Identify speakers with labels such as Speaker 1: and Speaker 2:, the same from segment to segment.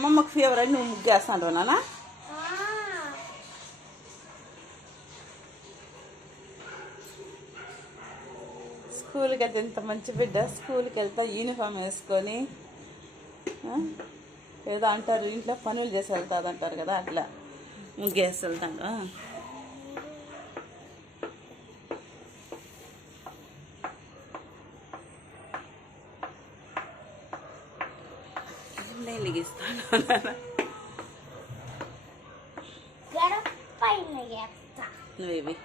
Speaker 1: అమ్మమ్మకు fever అని నువ్వు ముగ్గేస్తాను నానా? స్కూల్కి వెళ్తే ఇంత మంచి బిడ్డ. స్కూల్కి వెళ్తా యూనిఫామ్ వేసుకొని ఏదో అంటారు ఇంట్లో పనులు చేసి వెళ్తాదంటారు కదా అట్లా. ముగ్గేసి వెళ్తాను. ఆ. నేను లిగిస్తాను నాన్న.
Speaker 2: గడపైన ఎత్తా.
Speaker 1: నువ్వేవి?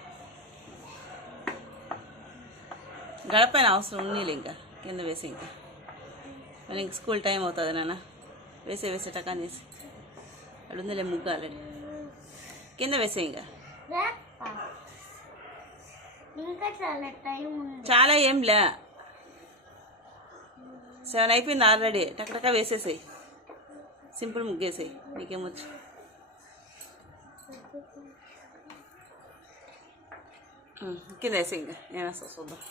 Speaker 1: గడపైన అవసరం ఉన్నీళ్ళు ఇంకా కింద వేసి ఇంకా. మరి ఇంక స్కూల్ టైం అవుతుంది నాన్న. వేసే వేసే టకానేసి అక్కడ ఉందిలే ముగ్గు ఆల్రెడీ. కింద వేసే ఇంకా
Speaker 2: చాలా టైం ఉంది.
Speaker 1: చాలా ఏం లే. సెవెన్ అయిపోయింది ఆల్రెడీ. టకటకా వేసేసాయి. సింపుల్ ముగ్గేసాయి నీకేమొచ్చు ఉమ్, కింద వేసే ఇంకా నేను వస్తా చూద్దాం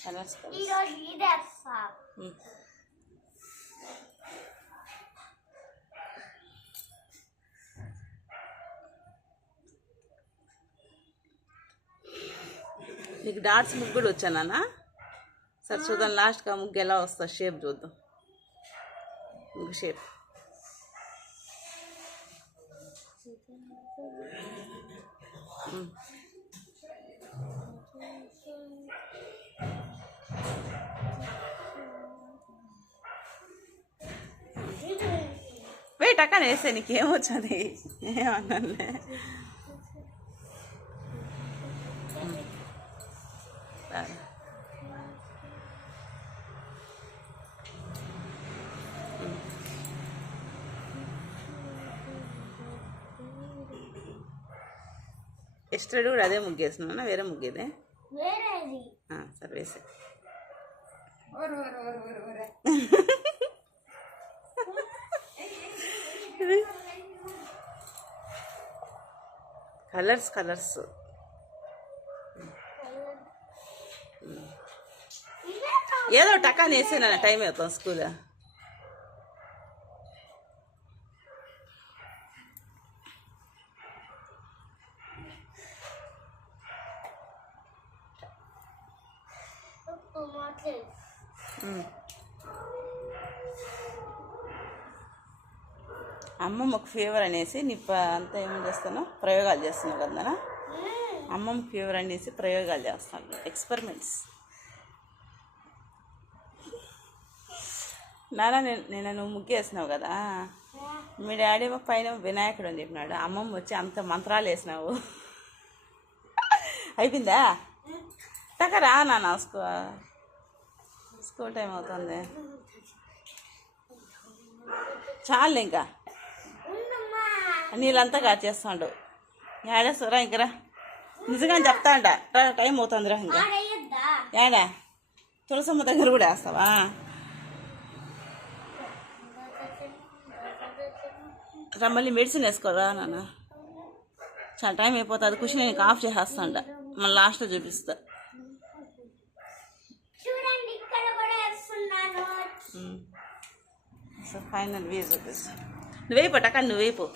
Speaker 1: కలర్స్ కలర్స్
Speaker 2: ఈరోజు ఇదేస్తా
Speaker 1: ఉమ్. నీకు డాట్స్ ముగ్గు కూడా వచ్చానా సరే చూద్దాం లాస్ట్గా ముగ్గు ఎలా వస్తా షేప్ చూద్దాం ముగ్గు షేప్ ఉమ్. వెయిట్ అక్కడ వేస్తే నీకేమొచ్చింది ఏమన్నానులే రారా. ఎస్టర్డే కూడా అదే ముగ్గేసినా వేరే ముగ్గేదే? సరే వేసే. కలర్స్ కలర్స్ ఏదో టకాని వేసేనా టైం అవుతాం స్కూల్. అమ్మమ్మకు ఫీవర్ అనేసి నీ ప- అంతా ఏమేం చేస్తాను ప్రయోగాలు చేస్తున్నావు కదా నాన్న? అమ్మమ్మకి ఫీవర్ అనేసి ప్రయోగాలు చేస్తాను. ఎక్స్పెరిమెంట్స్ నాన్న నేను నేను నువ్వు ముగ్గేసినావు కదా? మీ డాడీ ఏమో పైన వినాయకుడు అని చెప్పినాడు. అమ్మమ్మ వచ్చి అంత మంత్రాలు వేసినావు. అయిపోయిందా? టకరా నాన్న స్కూ స్కూల్ టైం అవుతుంది. చాలు ఇంకా. నీళ్ళంతా కాచేస్తాడు ఏడేస్తారా ఇంకరా నిజంగా చెప్తాండ టైం అవుతుందిరా ఇంకా. ఏడా తులసమ్మ దగ్గర కూడా వేస్తావా? రా మళ్ళీ మెడిసిన్ వేసుకోరా నాన్న. చాలా టైం అయిపోతుంది. ఖుషి నేను ఆఫ్ చేసేస్తాండ మళ్ళీ లాస్ట్లో చూపిస్తా. సో ఫైనల్ వే చూపిస్తా నువ్వేపో టక్క నువ్వేపో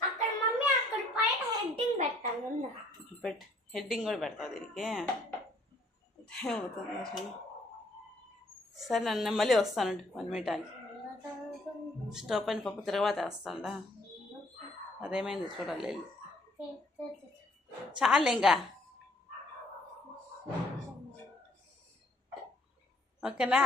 Speaker 2: అక్కడ మమ్మీ అక్కడ పైన హెడ్డింగ్ పెట్టాను
Speaker 1: హెడ్డింగ్ కూడా పెడతావు దీనికి టైం అవుతుంది అసలు సరే నన్ను మళ్ళీ వస్తానండి వన్ మినిట్ ఆగి స్టవ్ పైన పప్పు తర్వాత వేస్తాడా? అదేమైంది చూడాలి. వెళ్ళి. చాలు ఇంకా ఓకేనా